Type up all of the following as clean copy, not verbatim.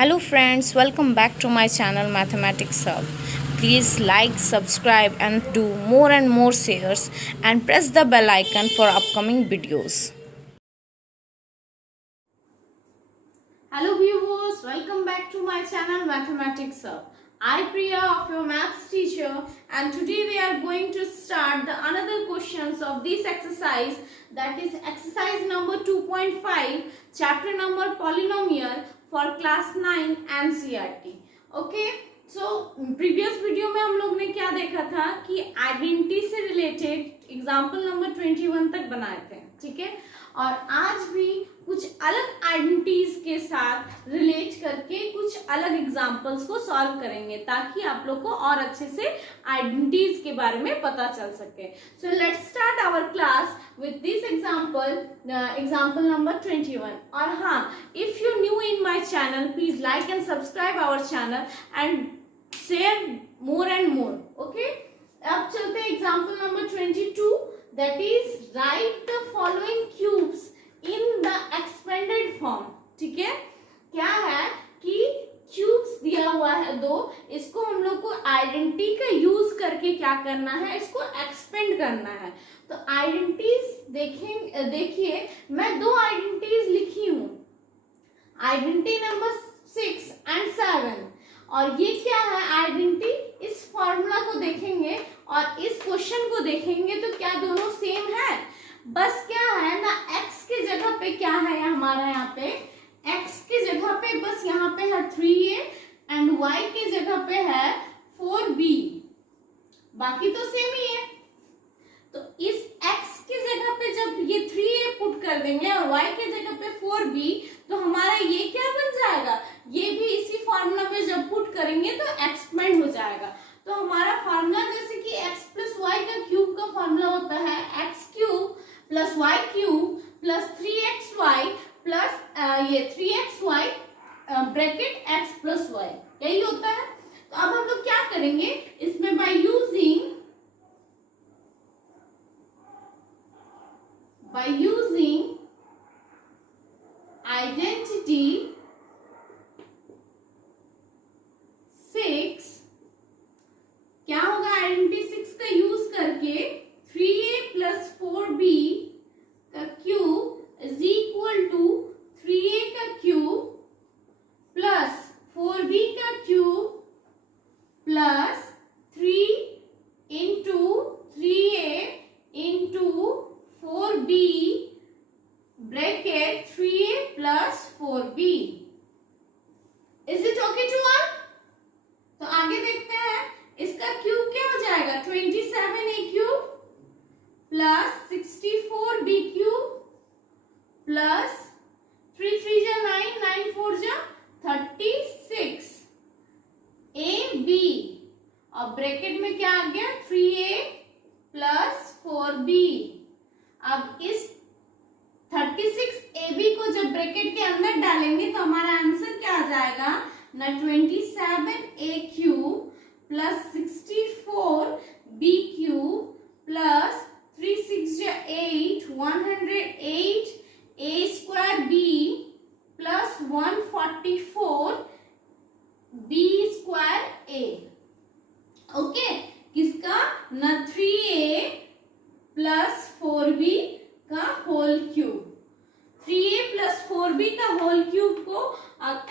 Hello friends, welcome back to my channel Mathematics Hub. Please like, subscribe and do more and more shares and press the bell icon for upcoming videos. Hello viewers, welcome back to my channel Mathematics Hub. I Priya of your maths teacher, and today we are going to start the another questions of this exercise, that is exercise number 2.5 chapter number polynomial for class 9 NCERT. Okay, so previous video में हम लोग ने क्या देखा था कि identity से related example number 21 तक बनाए थे, ठीक है। और आज भी कुछ अलग आइडेंटिटीज के साथ रिलेट करके कुछ अलग एग्जाम्पल्स को सॉल्व करेंगे ताकि आप लोग को और अच्छे से आइडेंटिटीज के बारे में पता चल सके। So let's start our class with this example number 21। और हाँ, if you new in my channel please like and subscribe our channel and share more and more. Okay, अब चलते हैं example number 22, that is write the following cubes in the expanded form। ठीक है, क्या है कि क्यूब्स दिया हुआ है दो, इसको हम लोग को आइडेंटिटी का यूज करके क्या करना है, इसको एक्सपेंड करना है। तो आइडेंटिटीज देखिए मैं दो आइडेंटिटीज लिखी हूं, आइडेंटिटी नंबर 6 एंड 7। और ये क्या है आइडेंटिटी, इस फॉर्मूला को देखेंगे और इस क्वेश्चन को देखेंगे तो क्या दोनों सेम है। बस क्या है ना, x के जगह पे क्या है हमारा, यहाँ पे x के जगह पे बस यहाँ पे है 3a एंड y के जगह पे है 4b, बाकी तो सेम ही है। तो इस x के जगह पे जब ये 3a पुट कर देंगे और y के जगह पे 4b, तो हमारा ये क्या बन जाएगा, ये भी इसी फॉर्मूला पे जब पुट करेंगे तो एक्सपेंड हो जाएगा। तो हमारा फार्मूला जैसे कि x प्लस वाई का क्यूब का फॉर्मूला होता है x cube plus y cube plus 3xy plus ये 3xy bracket x plus Y, यही होता है। तो अब हम लोग क्या करेंगे इसमें, बाय यूजिंग आइडेंटिटी 6, क्या होगा आइडेंटिटी 6 का यूज करके 3a प्लस 4b का cube is equal to 3a का क्यूब प्लस 4b का cube plus 3 into 3a into 4b bracket 3a plus 4b। Is it okay to all? तो आगे देखते हैं, इसका क्यूब क्या हो जाएगा 27a cube plus 64b cube plus 3 3 जा 9 9 4 जा 36 ab, और ब्रैकेट में क्या आ गया 3a प्लस 4b। अब इस 36 ab को जब ब्रैकेट के अंदर डालेंगे तो हमारा आंसर क्या आ जाएगा ना, 27a cube plus 64b cube plus 3 6 जा 8 108 a square b plus 144 b square a। Okay, किसका ना 3a प्लस 4b का whole cube, 3a plus 4b का होल क्यूब को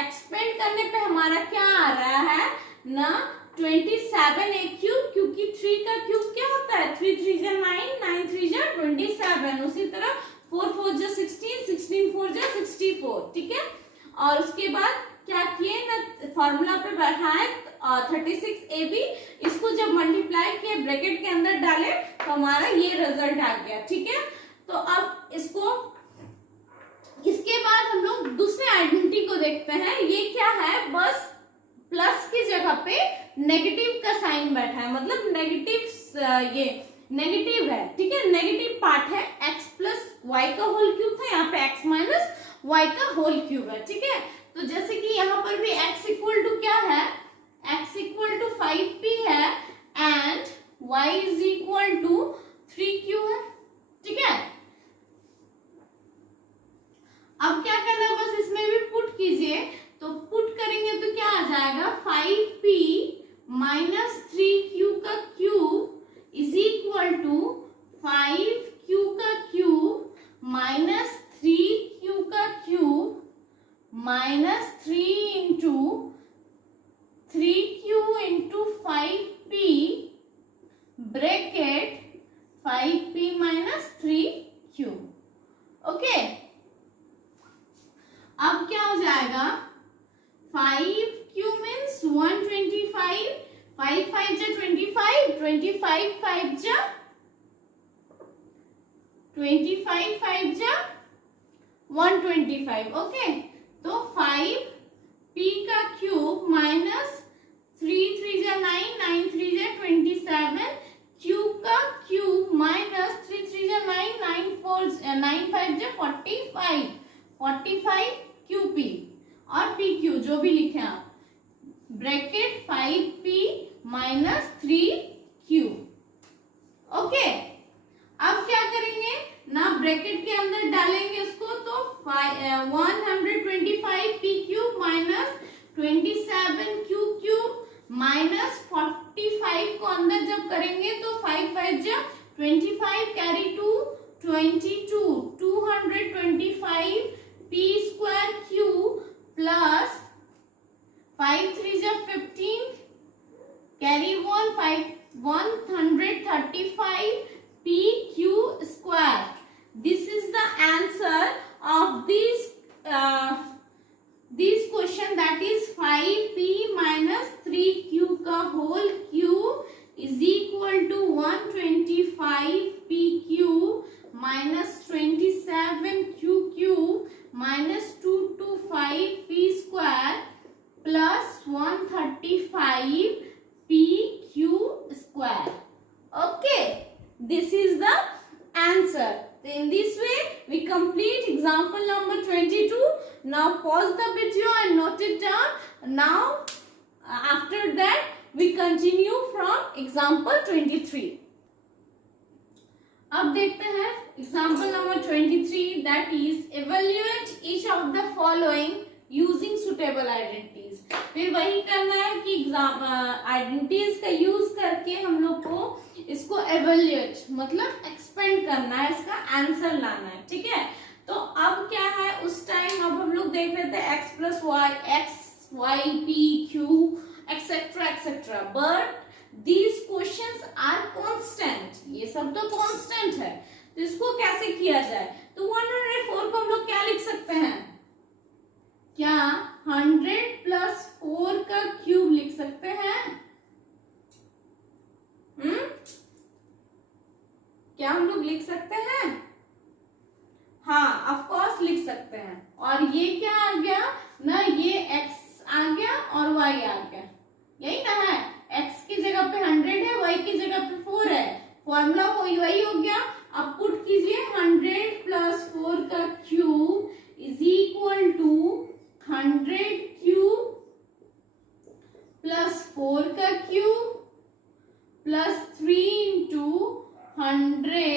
एक्सपेंड करने पे हमारा क्या आ रहा है ना 27a क्यूब, क्योंकि 3 का क्यूब क्या होता है 3 3 जा 9 9 3 जा 27, उसी तरह 4 4 जा 16 16 4 जा 64, ठीक है। और उसके बाद क्या किए ना, फॉर्मूला पे बैठाए 36ab, इसको जब मल्टीप्लाई किए ब्रैकेट के अंदर डाले तो हमारा ये रिजल्ट आ गया, ठीक है। तो अब इसके बाद हम लोग दूसरे आइडेंटिटी को देखते हैं। ये क्या है, बस प्लस की जगह पे नेगेटिव का साइन बैठा है, मतलब ये नेगेटिव है, ठीक है। नेगेटिव पार्ट है, x प्लस वाई का होल क्यूब था, यहाँ पे x माइनस वाई का होल क्यूब है, ठीक है। तो जैसे कि यहाँ पर भी x इक्वल टू क्या है, x इक्वल टू 5p है and y is equal to 3q है, ठीक है। अब क्या करना है, बस इसमें भी पुट कीजिए, तो पुट करेंगे जाएगा 5p माइनस 3q का cube is equal to 5q का क्यूब माइनस 3q का cube minus 3 into 3q into 5p bracket 5p minus 3q। Okay, अब क्या हो जाएगा 5q मीन्स 125, 5 5 जा 25, 25 5 जा 25 5 जा 125। ओके, तो 5p का क्यूब माइनस 3 3 जा 9, 9 3 जा 27, क्यूब का क्यूब माइनस 3 3 जा 9, 9 4 9 5 जा 45, 45 QP और PQ जो भी लिखे आप bracket 5P minus 3Q। Okay, अब क्या करेंगे ना, ब्रैकेट के अंदर डालेंगे इसको, तो 125 P cube minus 27 Q cube minus 45 को अंदर जब करेंगे तो 5 5 जा 25 carry two 22, 225 P square Q plus 5 3 जा 15 carry 1 5 135 P Q square. This is the answer of this question, that is 5P minus 3Q का whole cube is equal to 125 P cube minus 27 Q cube minus 225 P square plus 135 P Q square. Okay, this is the answer. In this way we complete example number 22. Now pause the video and note it down. Now after that we continue from example 23. अब देखते हैं example number 23, that is evaluate each of the following using suitable identities. फिर वही करना है कि exam identities का use करके हम लोग को इसको एवेल्यूएट मतलब एक्सपेंड करना है, इसका आंसर लाना है। ठीक है, तो अब क्या है, उस टाइम अब हम लोग देख रहे थे x plus y, x y p q etcetera etcetera, but these questions are constant, ये सब तो कांस्टेंट है, तो इसको कैसे किया जाए, तो 104 को हम लोग क्या लिख सकते हैं, क्या 100 प्लस 4 का क्यूब लिख सकते हैं? क्या हम लोग लिख सकते हैं? हाँ, ऑफ कोर्स लिख सकते हैं। और ये क्या आ गया ना, ये x आ गया और y आ गया, यही ना है, x की जगह पे 100 है, y की जगह पे 4 है, फॉर्मूला वही हो गया। अब पुट कीजिए 100 प्लस 4 का cube is equal to 100 cube plus 4 का cube plus 3 into 100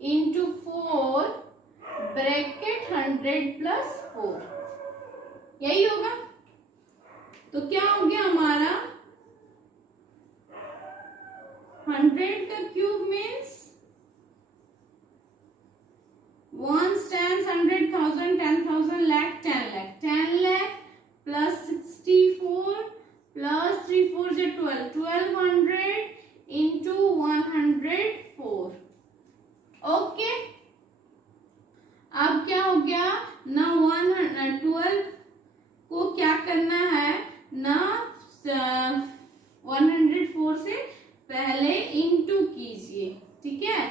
into 4 bracket 100 plus 4, यही होगा। तो क्या हो गया हमारा 100 का cube means 1 tens 100,000 10,000 lakh 10 lakh 10 lakh plus 64 plus 3 4 is 12 1200 into 104। Okay, अब क्या हो गया ना, 112 को क्या करना है ना, 104 से पहले इंटू कीजिए। ठीक है,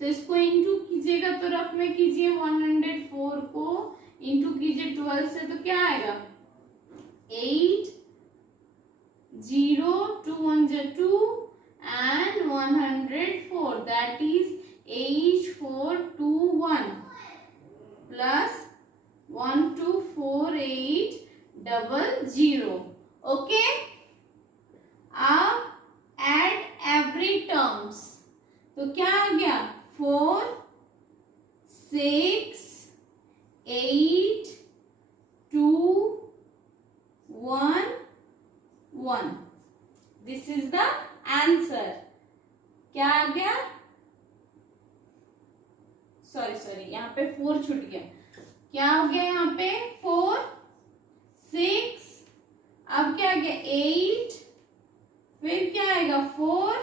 तो इसको इंटू कीजिएगा तो रफ में कीजिए, 104 को इंटू कीजिए 12 से, तो क्या आएगा 8 0 2 1 2 and 104, that is 8421 plus 12480। Okay, अब एड एवरी टर्म्स, तो क्या आ गया 4 6 8 2 1 1. This is the answer. क्या आ गया? सॉरी यहाँ पे 4 छूट गया. क्या हो गया यहाँ पे? 4, 6, अब क्या आ गया? 8, फिर क्या आएगा? 4,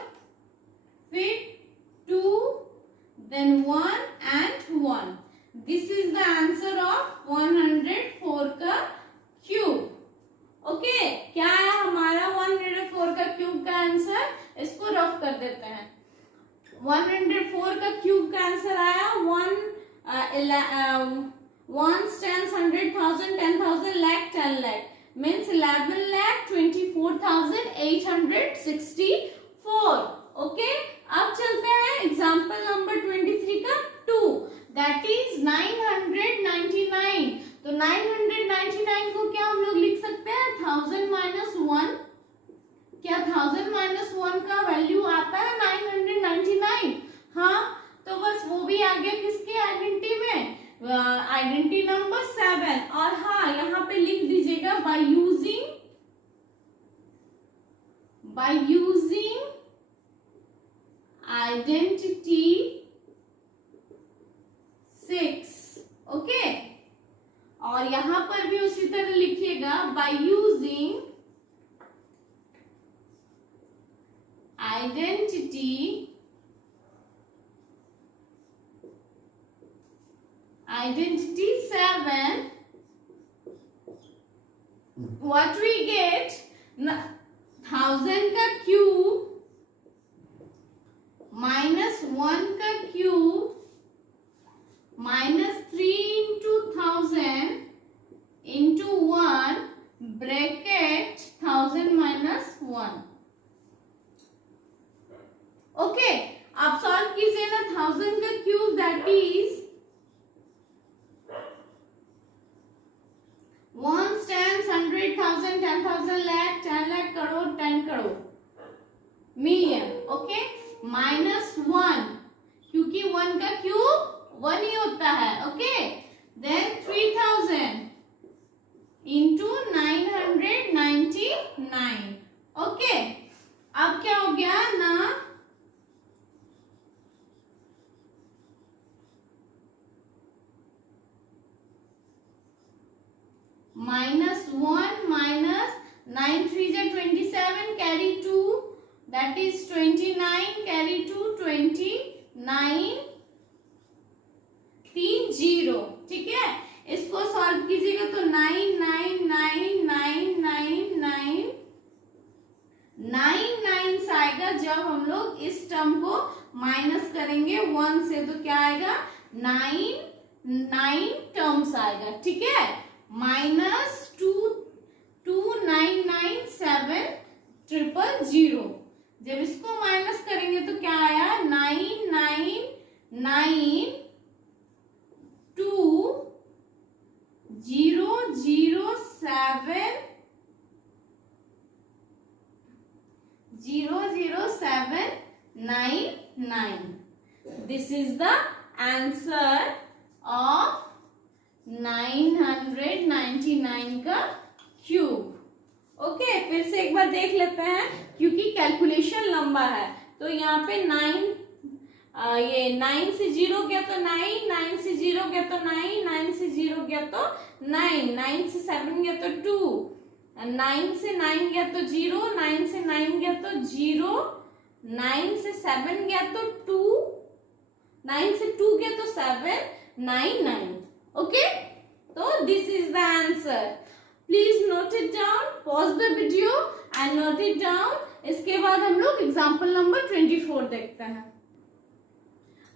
फिर 2, then 1 and 1. This is the answer of 104 का क्यूब. ओके, क्या आया हमारा 104 का क्यूब का आंसर? इसको रफ कर देते हैं. 104 का क्यूब का आंसर आया 1s, 10s, 100,000, 10,000, lakh, 10 lakh. Means 11,24,864. Okay, अब चलते हैं एग्जाम्पल नंबर 23 का 2. That is 999. तो 999 को क्या हम लोग लिख सकते हैं? 1000 माइनस 1. क्या 1000 माइनस 1 का वैल्यू आता है 999? हाँ, तो बस वो भी आ गया किसके आइडेंटिटी में? Identity number 7. और हाँ, यहाँ पे लिख दीजिएगा बाय यूजिंग आइडेंटिटी 6. ओके, और यहां पर भी उसी तरह लिखिएगा by using identity 7. What we get? 1000 का क्यूब माइनस 1 का cube minus 3 into 1000 into 1 bracket 1000 minus 1. Okay, आप सॉल्व कीजिए ना. 1000 का cube that is 1s, 10s, 100,000, 10,000, lakh, 10 lakh, crore, 10 crore, million. Okay, minus 1, क्योंकि 1 का क्यूब 1 ही होता है. Okay, then 3000 into 999. ओके, अब क्या हो गया ना? माइनस 1 माइनस 9 3 जा 27, कैरी 2, दैट इज 29, कैरी 2 29, 3 0. ठीक है, इसको सॉल्व कीजिएगा तो 9 आएगा जब हम लोग इस टर्म को माइनस करेंगे 1 से. तो क्या आएगा? 9 टर्म्स आएगा. ठीक है, माइनस 2,997,000. जब इसको माइनस करेंगे तो क्या आया? 9,992,007,99. This is the answer of 999 का क्यूब. ओके, फिर से एक बार देख लेते हैं क्योंकि कैलकुलेशन लंबा है. तो यहाँ पे 9 से 0 गया तो 9, 9 से 0 गया तो 9, 9 से 0 गया तो 9, 9 से 7 गया तो 2, 9 से 9 गया तो 0, 9 से 9 गया तो 0, 9 से 7 गया तो 2, 9 से 2 गया तो 7, 9 9. ओके, तो this is the answer. Please note it down, pause the video and note it down. इसके बाद हम लोग एग्जाम्पल नंबर 24 देखते हैं.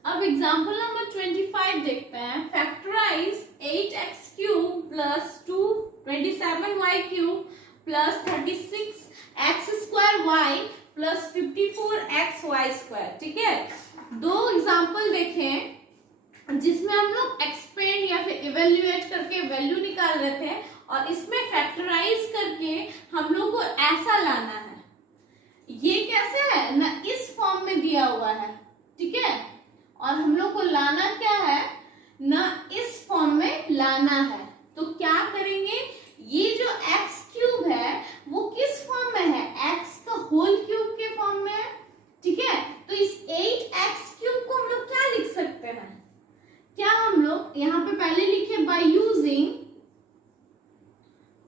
अब एग्जाम्पल नंबर 25 देखते हैं. Factorize 8x cube plus 27y cube plus 36x square y plus 54xy square. ठीक है, दो एग्जाम्पल देखें जिसमें हम लोग एक्सपेंड या फिर इवेल्युएट करके वैल्यू निकाल रहे थे और इसमें फैक्टराइज करके हम लोग को ऐसा लाना है. ये कैसे है ना, इस फॉर्म में दिया हुआ है. ठीक है, और हम लोग को लाना क्या है ना, इस फॉर्म में लाना है. तो क्या करेंगे, ये जो एक्स क्यूब है वो किस फॉर्म में है?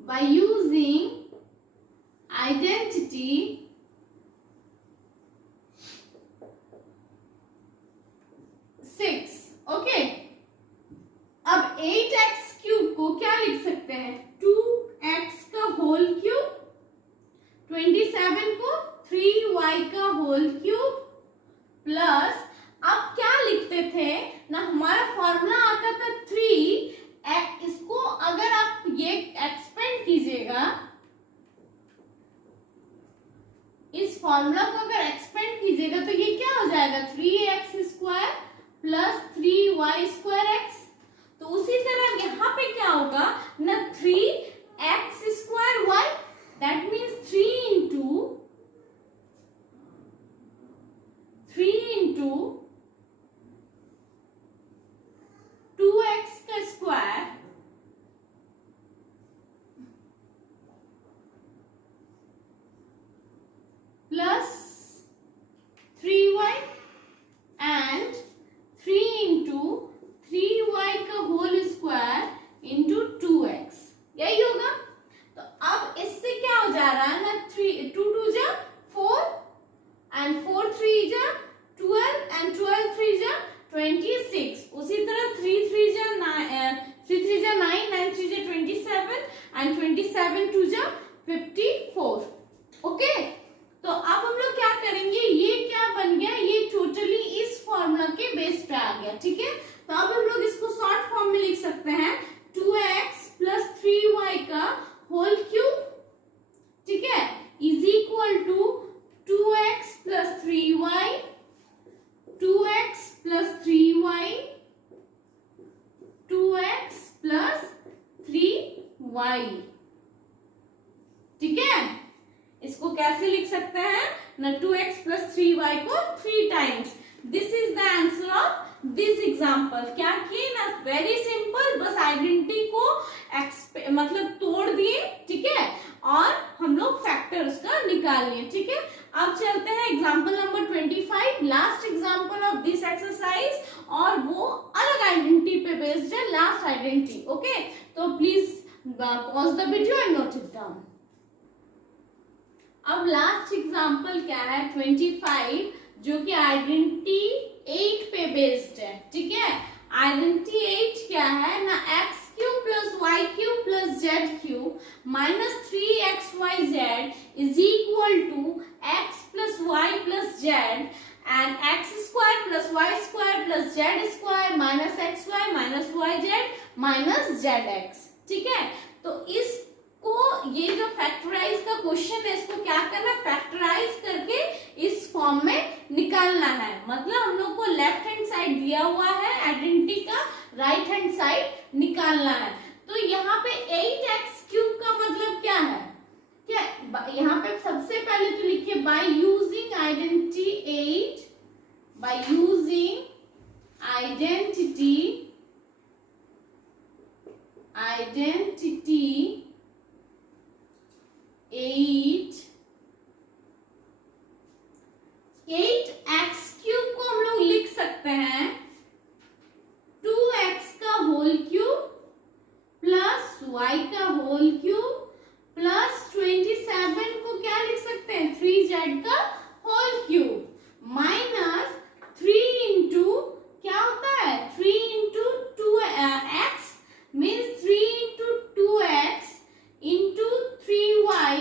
by using identity 6. ओके, अब 8x क्यूब को क्या लिख सकते हैं? 2x का होल क्यूब, 27 को 3y का होल क्यूब प्लस, अब क्या लिखते थे ना, हमारा फॉर्मूला आता था 3, इसको अगर आप ये एक्सपेंड कीजिएगा, इस फॉर्मूला को अगर एक्सपेंड कीजिएगा तो ये क्या हो जाएगा? 3x² plus 3y²x। तो उसी तरह यहाँ पे क्या होगा ना, 3x² that means 3 into 2x का square plus 3y and 3 into 3y का होल स्क्वायर इंटू 2x, यही होगा। तो अब इससे क्या हो जा रहा है ना, 2 2 जा 4 एंड 4 3 जा 12 एंड 12 3 जा 26। उसी तरह 3 3 जा 9, 9 3 जा 27 एंड 27 2 जा 54। ओके, तो अब हम लोग क्या करेंगे, ये क्या बन गया, ये टोटली इस फॉर्मूला के बेस पे आ गया। ठीक है, तो अब हम लोग इसको शॉर्ट फॉर्म में लिख सकते हैं 2x प्लस 3y का होल क्यूब, ठीक है, is equal to 2x plus 3y, 2x plus 3y, 2x plus 3y। ठीक है, इसको कैसे लिख सकते हैं ना, 2x प्लस 3y को 3 times. This is the answer of this example. क्या किए ना, वेरी सिंपल, बस आइडेंटिटी को मतलब तोड़ दिए, ठीक है, और हम लोग फैक्टर उसका निकाल लिए। ठीक है, अब चलते हैं example number 25, last example of this exercise, और वो अलग आइडेंटिटी पे बेस्ड है, लास्ट आइडेंटिटी। ओके, तो please pause the video and note it down. अब लास्ट एग्जाम्पल क्या है 25, जो कि आइडेंटिटी 8 पे बेस्ड है। ठीक है, आइडेंटिटी 8 क्या है ना, x cube plus y cube plus z cube minus 3xyz is equal to x plus y plus z and x² plus y² plus z² minus xy minus yz minus zx। ठीक है, तो इस को ये जो फैक्टराइज का question है, इसको क्या करना है, फैक्टराइज करके इस फॉर्म में निकालना है। मतलब हम लोग को लेफ्ट हैंड साइड दिया हुआ है आइडेंटिटी का, राइट हैंड साइड निकालना है। तो यहाँ पे 8x क्यूब का मतलब क्या है, क्या यहाँ पे सबसे पहले तो लिखिए by using identity 8, by using identity 8x cube को हम लोग लिख सकते हैं 2x का होल क्यूब प्लस y का होल क्यूब प्लस 27 को क्या लिख सकते हैं 3z का होल क्यूब माइनस 3 इंटू क्या होता है 3 into 2x means 3 into 2x into 3y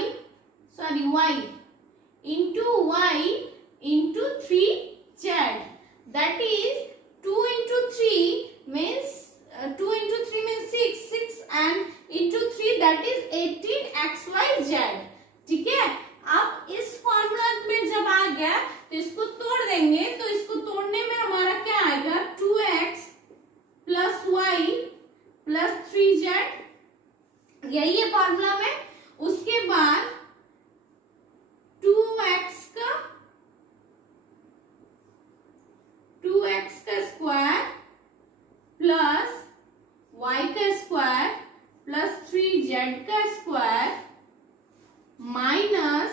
sorry y into y into 3z, that is 2 into 3 means 2 into 3 means 6 and into 3 that is 18xyz। ठीक है, अब इस फॉर्मूला में जब आ गया तो इसको तोड़ देंगे, तो इसको तोड़ने में हमारा क्या आएगा 2x plus y plus 3z, यही है फॉर्मूला में। उसके बाद 2x का स्क्वायर प्लस y का स्क्वायर प्लस 3z का square minus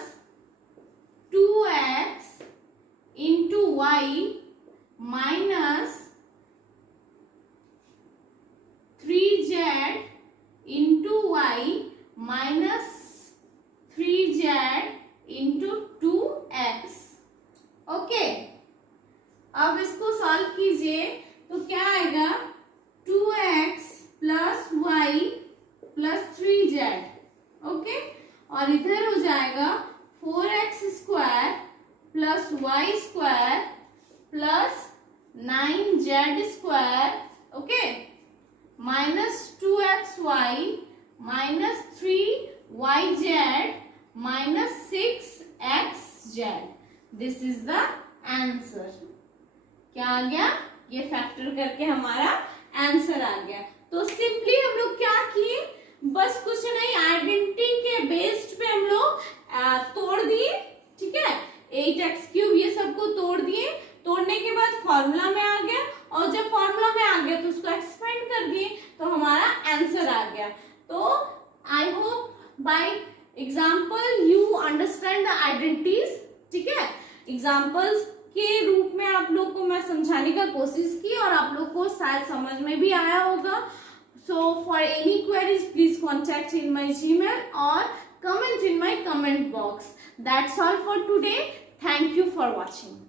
2x into y minus 3z into y minus 3z into 2x। Okay, अब इसको सॉल्व कीजिए तो क्या आएगा 2x plus y plus 3z। Okay, और इधर हो जाएगा 4x square plus y square plus 9z square. Okay, minus 2xy minus 3yz minus 6xz। This is the answer. क्या आ गया? ये फैक्टर करके हमारा आंसर आ गया। तो सिंपली हम लोग क्या किए, बस कुछ नहीं, आइडेंटिटी के बेस्ड पे हम लोग तोड़ दिए। ठीक है, 8x³ ये सबको तोड़ दिए, तोड़ने के बाद फॉर्मूला में आ गया, और जब फॉर्मूला में आ गया तो उसको एक्सपेंड कर दिए तो हमारा आंसर आ गया। तो I hope by example you understand the identities. ठीक है, एग्जाम्पल्स के रूप में आप लोग को मैं समझाने का कोशिश की और आप लोग को शायद समझ में भी आया होगा। So for any queries please contact in my Gmail or comment in my comment box. That's all for today. Thank you for watching.